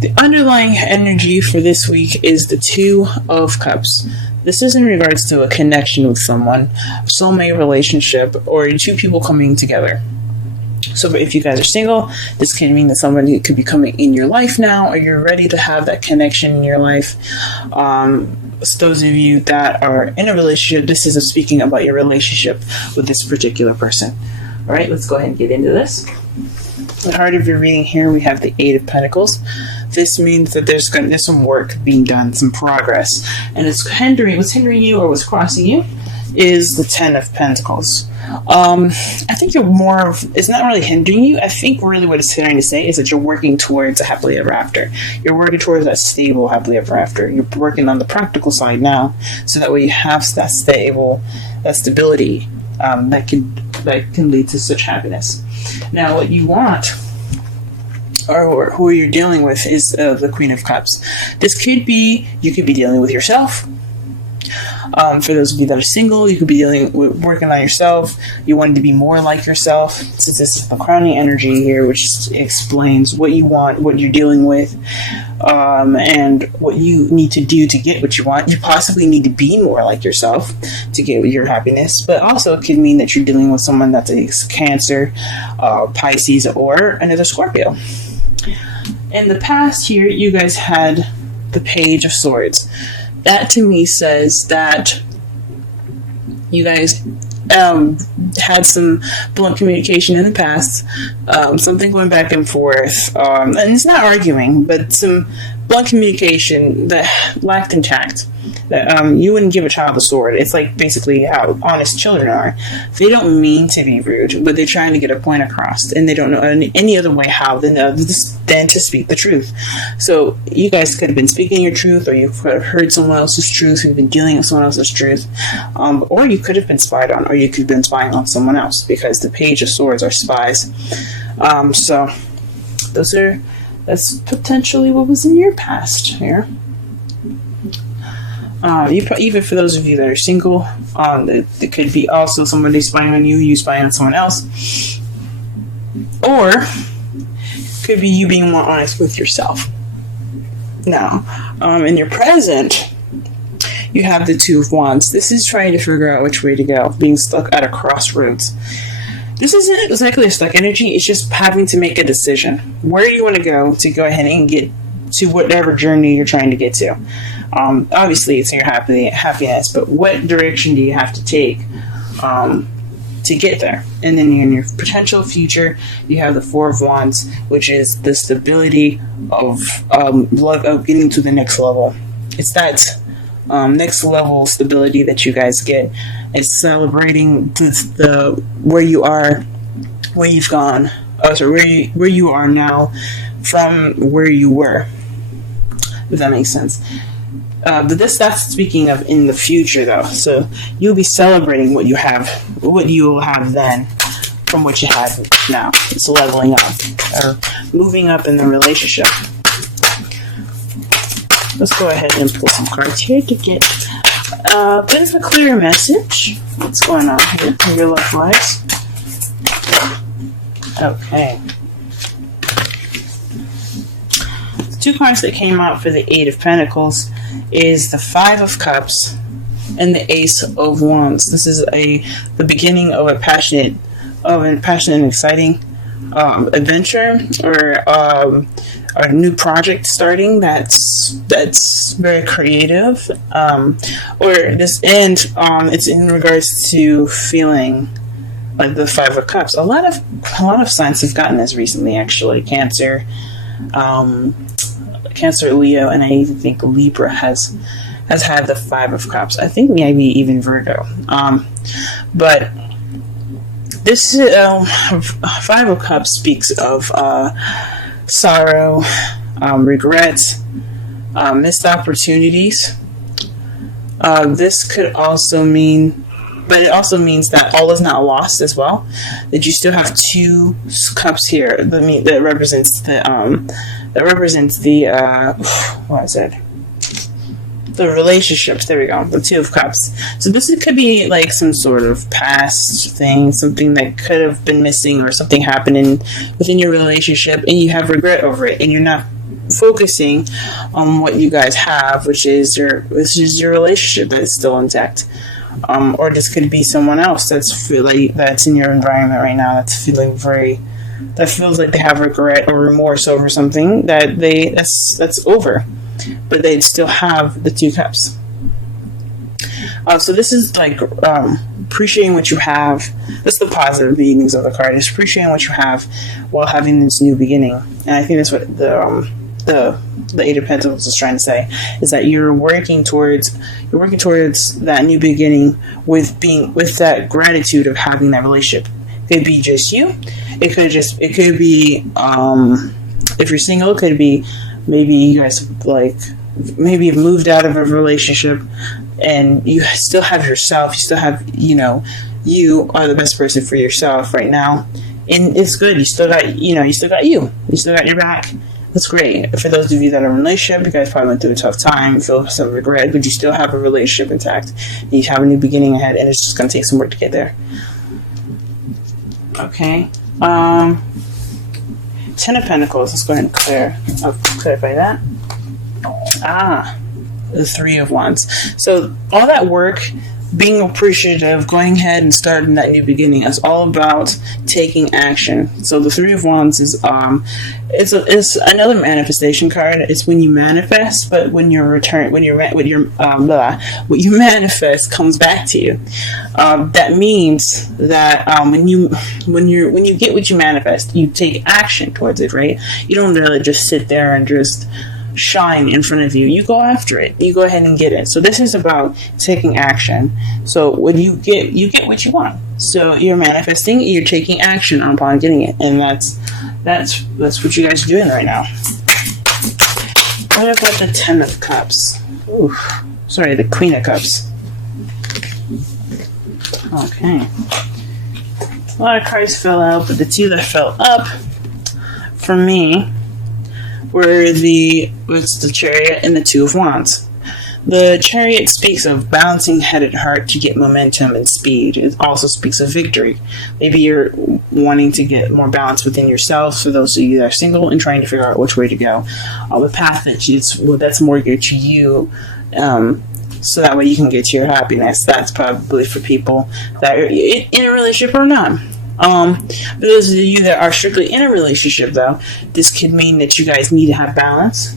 The underlying energy for this week is the Two of Cups. This is in regards to a connection with someone, soulmate relationship, or two people coming together. So if you guys are single, this can mean that somebody could be coming in your life now, or you're ready to have that connection in your life. So those of you that are in a relationship, this is speaking about your relationship with this particular person. All right, let's go ahead and get into this. The heart of your reading here, we have the Eight of Pentacles. This means that there's some work being done, some progress, and what's hindering you or what's crossing you is the Ten of Pentacles. I think it's not really hindering you. I think really what it's trying to say is that you're working towards a happily ever after. You're working towards that stable happily ever after. You're working on the practical side now, so that way you have that stability that can lead to such happiness. Now, what you want, or who you're dealing with, is the Queen of Cups. You could be dealing with yourself. For those of you that are single, you could be working on yourself. You want to be more like yourself. Since this is the crowning energy here, which explains what you want, what you're dealing with, and what you need to do to get what you want. You possibly need to be more like yourself to get your happiness, but also it could mean that you're dealing with someone that's a Cancer, Pisces, or another Scorpio. In the past here, you guys had the Page of Swords. That to me says that you guys had some blunt communication in the past, something going back and forth, and it's not arguing, but some blunt communication that lacked in tact. That you wouldn't give a child a sword. It's like basically how honest children are. They don't mean to be rude, but they're trying to get a point across, and they don't know any other way how than to speak the truth. So you guys could have been speaking your truth, or you could have heard someone else's truth, you've been dealing with someone else's truth, or you could have been spied on, or you could have been spying on someone else, because the Page of Swords are spies. So that's potentially what was in your past here. Even for those of you that are single, it could be also somebody spying on you, you spying on someone else, or could be you being more honest with yourself. Now, in your present, you have the Two of Wands. This is trying to figure out which way to go, being stuck at a crossroads. This isn't exactly a stuck energy, it's just having to make a decision. Where you want to go ahead and get to whatever journey you're trying to get to. Obviously, it's your happiness, but what direction do you have to take to get there? And then in your potential future, you have the Four of Wands, which is the stability of getting to the next level. It's that next level stability that you guys get. It's celebrating where you are, where you've gone, where you are now from where you were. If that makes sense. But that's speaking of in the future, though. So you'll be celebrating what you will have then from what you have now. It's leveling up or moving up in the relationship. Let's go ahead and pull some cards here to get a bit of a clearer message. What's going on here in your love lives? Okay. The two cards that came out for the Eight of Pentacles is the Five of Cups and the Ace of Wands. This is the beginning of a passionate and exciting adventure, or a new project starting that's very creative, it's in regards to feeling like the Five of Cups. A lot of signs have gotten this recently, actually. Cancer, Leo, and I even think Libra has had the Five of Cups. I think maybe even Virgo. But this Five of Cups speaks of sorrow, regrets, missed opportunities. This could also mean, but it also means that all is not lost as well. That you still have two cups here that represents the what is it? the relationships. There we go. The Two of Cups. So this could be like some sort of past thing, something that could have been missing, or something happening within your relationship, and you have regret over it, and you're not focusing on what you guys have, which is your relationship that's still intact. Or this could be someone else that's in your environment right now that feels like they have regret or remorse over something that's over, but they still have the Two Cups. So this is like appreciating what you have. That's the positive meanings of the card. Is appreciating what you have while having this new beginning. And I think that's what the Eight of Pentacles is trying to say, is that you're working towards that new beginning with that gratitude of having that relationship. It could be just you. It could be if you're single, it could be maybe you guys maybe you've moved out of a relationship and you still have yourself. You still have, you are the best person for yourself right now, and it's good. You still got you still got your back. That's great. For those of you that are in a relationship, you guys probably went through a tough time, feel some regret, but you still have a relationship intact. You have a new beginning ahead, and it's just going to take some work to get there. Okay. Ten of Pentacles. Let's go ahead and clarify that. The Three of Wands. So all that work, being appreciative, going ahead and starting that new beginning, is all about taking action. So the Three of Wands is it's another manifestation card. It's when you manifest, but what you manifest comes back to you. That means that when you get what you manifest, you take action towards it, right? You don't really just sit there and just shine in front of you. You go after it. You go ahead and get it. So this is about taking action. So when you get what you want. So you're manifesting, you're taking action upon getting it, and that's what you guys are doing right now. What about the Ten of Cups? The Queen of Cups. Okay. A lot of cards fell out, but the two that fell up for me were the Chariot and the Two of Wands. The Chariot speaks of balancing head and heart to get momentum and speed. It also speaks of victory. Maybe you're wanting to get more balance within yourself, for those of you that are single and trying to figure out which way to go. The path that's more geared to you, so that way you can get to your happiness. That's probably for people that are in a relationship or not. For those of you that are strictly in a relationship, though, this could mean that you guys need to have balance.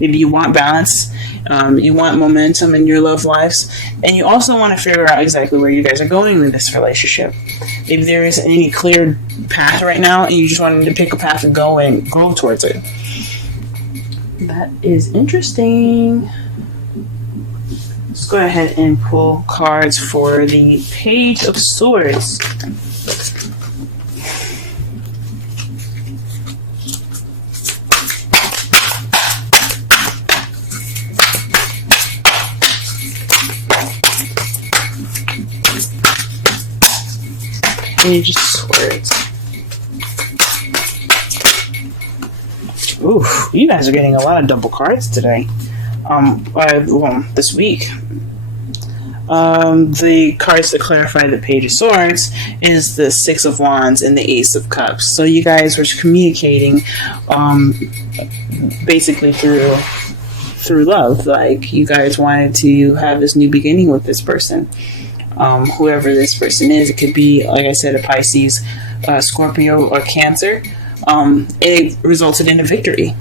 Maybe you want balance, you want momentum in your love lives, and you also want to figure out exactly where you guys are going with this relationship. Maybe there isn't any clear path right now, and you just wanted to pick a path and go towards it. That is interesting. Let's go ahead and pull cards for the Page of Swords. Page of Swords. Ooh, you guys are getting a lot of double cards today. This week. The cards that clarify the Page of Swords is the Six of Wands and the Ace of Cups. So you guys were communicating, basically through love. Like, you guys wanted to have this new beginning with this person. Whoever this person is, it could be, like I said, a Pisces, Scorpio, or Cancer. It resulted in a victory.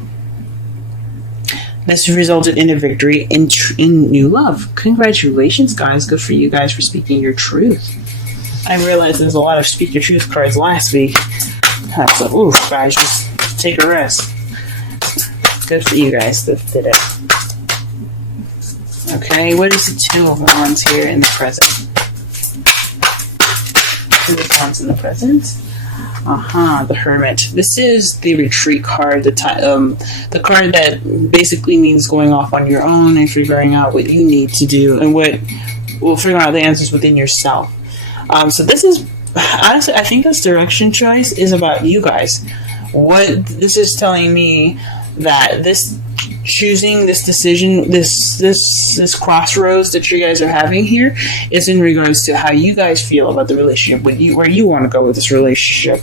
This resulted in a victory in new love. Congratulations, guys. Good for you guys for speaking your truth. I realized there's a lot of speak your truth cards last week. So, guys, just take a rest. Good for you guys that did it. Okay, what is the Two of Wands here in the present? Two of Wands in the present. The Hermit. This is the retreat card, the card that basically means going off on your own and figuring out what you need to do, and figuring out the answers within yourself. So this is, honestly, I think this direction choice is about you guys. What this is telling me, that this choosing this decision, this crossroads that you guys are having here, is in regards to how you guys feel about the relationship, where you want to go with this relationship.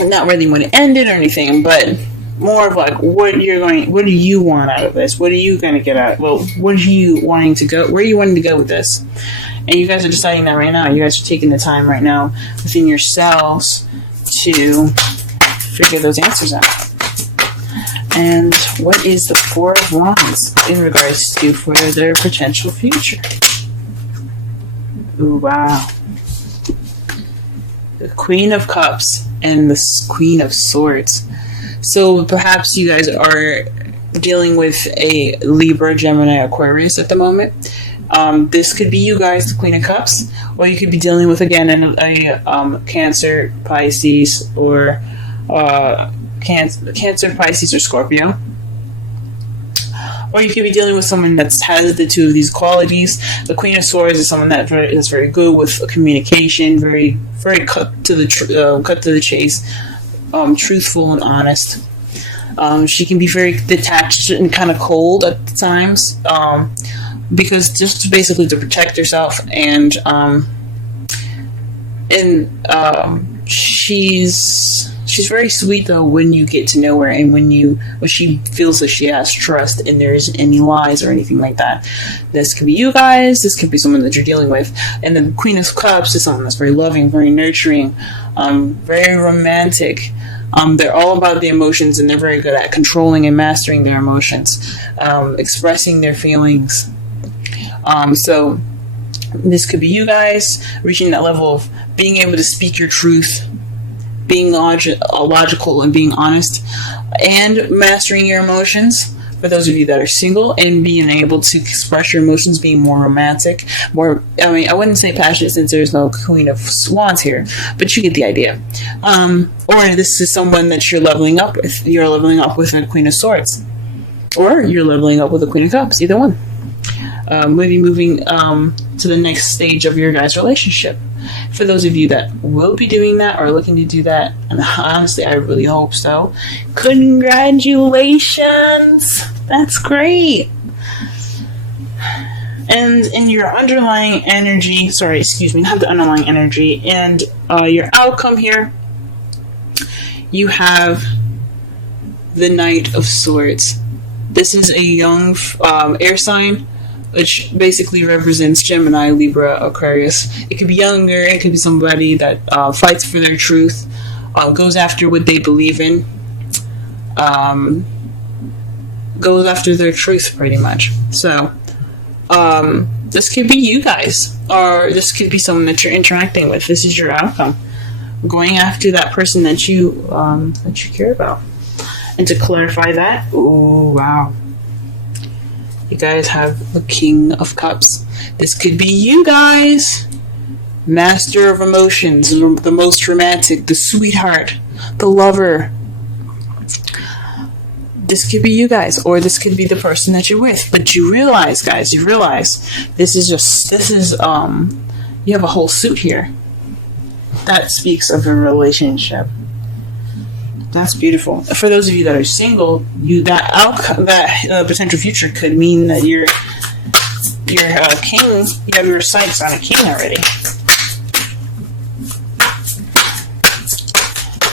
Not really want to end it or anything, but more of like what do you want out of this? What are you going to get out? Well, what are you wanting to go? Where are you wanting to go with this? And you guys are deciding that right now. You guys are taking the time right now within yourselves to figure those answers out. And what is the Four of Wands in regards to for their potential future? Ooh, wow. The Queen of Cups and the Queen of Swords. So perhaps you guys are dealing with a Libra, Gemini, Aquarius at the moment. This could be you guys, the Queen of Cups, or you could be dealing with, again, a Cancer, Pisces, or Cancer, Pisces, or Scorpio. Or you could be dealing with someone that has the two of these qualities. The Queen of Swords is someone that is very good with communication, very, very cut to the chase, truthful and honest. She can be very detached and kind of cold at times, because just basically to protect herself, and she's very sweet though when you get to know her, and when she feels that she has trust and there isn't any lies or anything like that. This could be you guys, this could be someone that you're dealing with. And then the Queen of Cups is someone that's very loving, very nurturing, very romantic. They're all about the emotions, and they're very good at controlling and mastering their emotions, expressing their feelings. So this could be you guys reaching that level of being able to speak your truth, being logical and being honest, and mastering your emotions. For those of you that are single, and being able to express your emotions, being more romantic, more, I wouldn't say passionate since there's no Queen of Wands here, but you get the idea. Or this is someone that you're leveling up with. You're leveling up with a Queen of Swords. Or you're leveling up with a Queen of Cups, either one. Maybe moving to the next stage of your guys' relationship. For those of you that will be doing that or looking to do that, and honestly, I really hope so, congratulations! That's great! And in your underlying energy, not the underlying energy, and your outcome here, you have the Knight of Swords. This is a young air sign, which basically represents Gemini, Libra, Aquarius. It could be younger, it could be somebody that fights for their truth, goes after what they believe in, goes after their truth, pretty much. So, this could be you guys, or this could be someone that you're interacting with. This is your outcome. Going after that person that you care about. And to clarify that, ooh, wow. You guys have the King of Cups. This could be you guys. Master of emotions, the most romantic, the sweetheart, the lover. This could be you guys, or this could be the person that you're with. But you realize, guys, you have a whole suit here. That speaks of a relationship. That's beautiful. For those of you that are single, that outcome, that potential future could mean that you're king. You have your sights on a king already.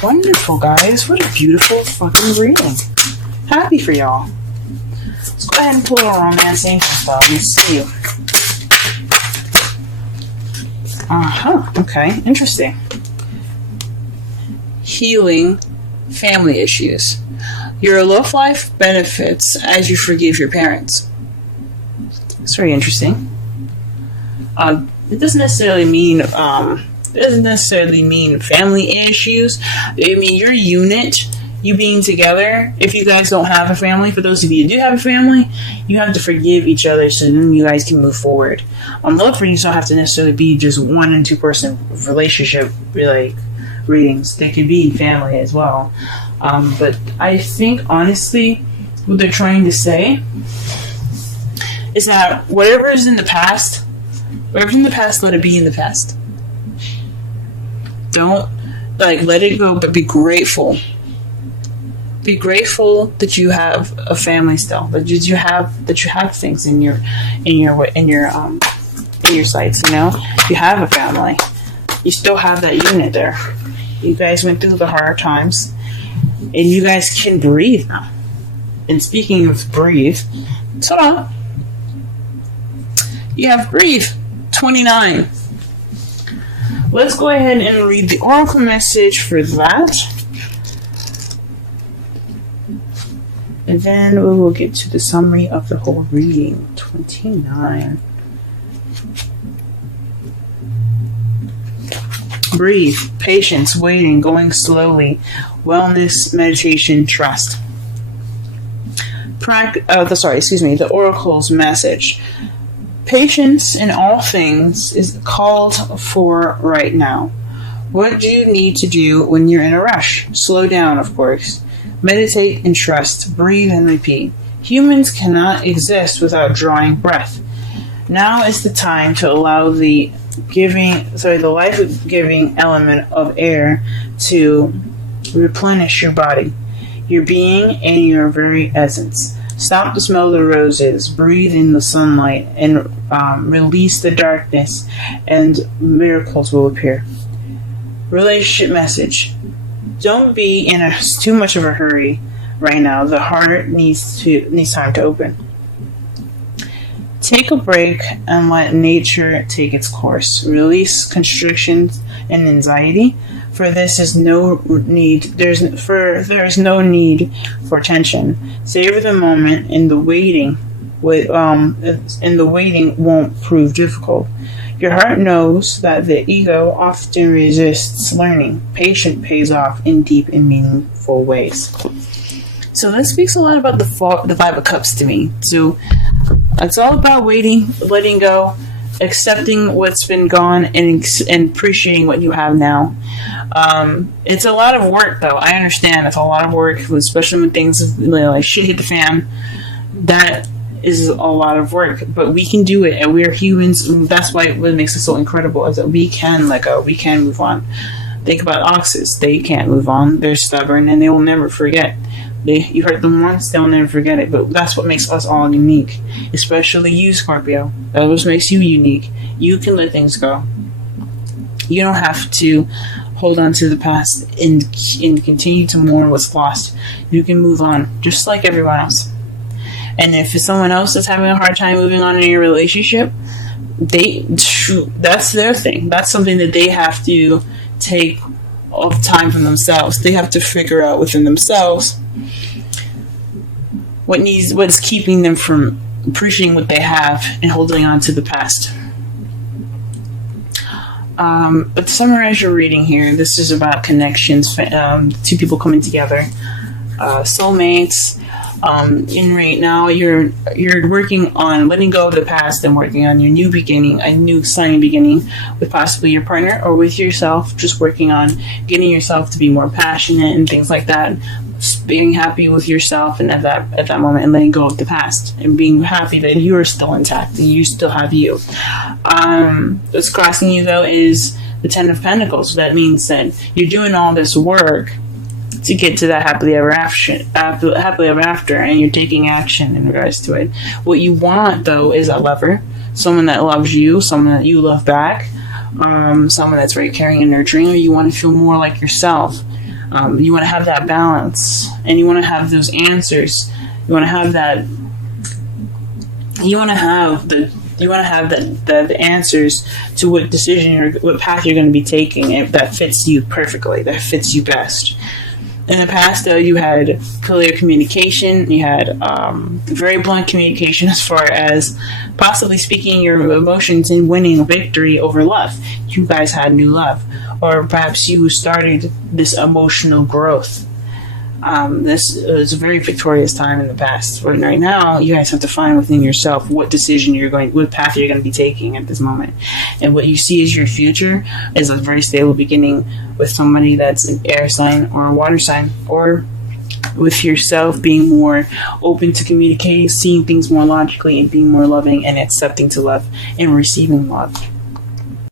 Wonderful, guys. What a beautiful fucking reading. Happy for y'all. Let's go ahead and pull a romance angel spell. Let me see you. Okay. Interesting. Healing family issues. Your love life benefits as you forgive your parents. It's very interesting. It doesn't necessarily mean family issues. I mean your unit, you being together. If you guys don't have a family, for those of you who do have a family, you have to forgive each other so then you guys can move forward. Love readings don't have to necessarily be just 1 and 2 person relationship readings. They could be family as well. But I think honestly what they're trying to say is that whatever is in the past, let it be in the past. Don't let it go, but be grateful Be grateful that you have a family still. That you have things in your sights. You know, you have a family. You still have that unit there. You guys went through the hard times, and you guys can breathe now. And speaking of breathe, ta-da! You have breathe 29. Let's go ahead and read the oracle message for that. And then we will get to the summary of the whole reading. 29. Breathe, patience, waiting, going slowly, wellness, meditation, trust. The oracle's message. Patience in all things is called for right now. What do you need to do when you're in a rush? Slow down, of course. Meditate and trust. Breathe and repeat. Humans cannot exist without drawing breath. Now is the time to allow the life-giving element of air to replenish your body, your being, and your very essence. Stop to smell the roses, breathe in the sunlight, and release the darkness, and miracles will appear. Relationship message. Don't be in too much of a hurry right now. The heart needs time to open. Take a break and let nature take its course. Release constrictions and anxiety. For this is no need. There's no need for tension. Savor the moment, and the waiting won't prove difficult. Your heart knows that the ego often resists learning. Patience pays off in deep and meaningful ways. So that speaks a lot about the Five of Cups to me. So it's all about waiting, letting go, accepting what's been gone, and appreciating what you have now. It's a lot of work, though. I understand it's a lot of work, especially when things like shit hit the fan. That is a lot of work, but we can do it, and we're humans. And that's what makes us so incredible, is that we can let go, we can move on. Think about oxes; they can't move on. They're stubborn, and they will never forget. You hurt them once, they'll never forget it. But that's what makes us all unique, especially you, Scorpio. That what makes you unique. You can let things go. You don't have to hold on to the past and continue to mourn what's lost. You can move on, just like everyone else. And if someone else is having a hard time moving on in your relationship, that's their thing. That's something that they have to take of time from themselves. They have to figure out within themselves what's keeping them from appreciating what they have and holding on to the past. But to summarize your reading here, this is about connections, two people coming together, soulmates. And right now you're working on letting go of the past and working on your new beginning, a new exciting beginning with possibly your partner or with yourself, just working on getting yourself to be more passionate and things like that, being happy with yourself and at that moment, and letting go of the past and being happy that you are still intact and you still have you. What's crossing you though is the Ten of Pentacles. That means that you're doing all this work to get to that happily ever after, and you're taking action in regards to it. What you want though is a lover, someone that loves you, someone that you love back, someone that's very caring and nurturing, or you want to feel more like yourself. You want to have that balance, and you want to have those answers. You want to have that. You want to have the answers to what decision or what path you're going to be taking, if that fits you perfectly, that fits you best. In the past, though, you had clear communication. You had very blunt communication as far as possibly speaking your emotions and winning a victory over love. You guys had new love. Or perhaps you started this emotional growth. This is a very victorious time in the past. But right now, you guys have to find within yourself what path you're going to be taking at this moment. And what you see as your future is a very stable beginning with somebody that's an air sign or a water sign, or with yourself being more open to communicating, seeing things more logically, and being more loving and accepting to love and receiving love.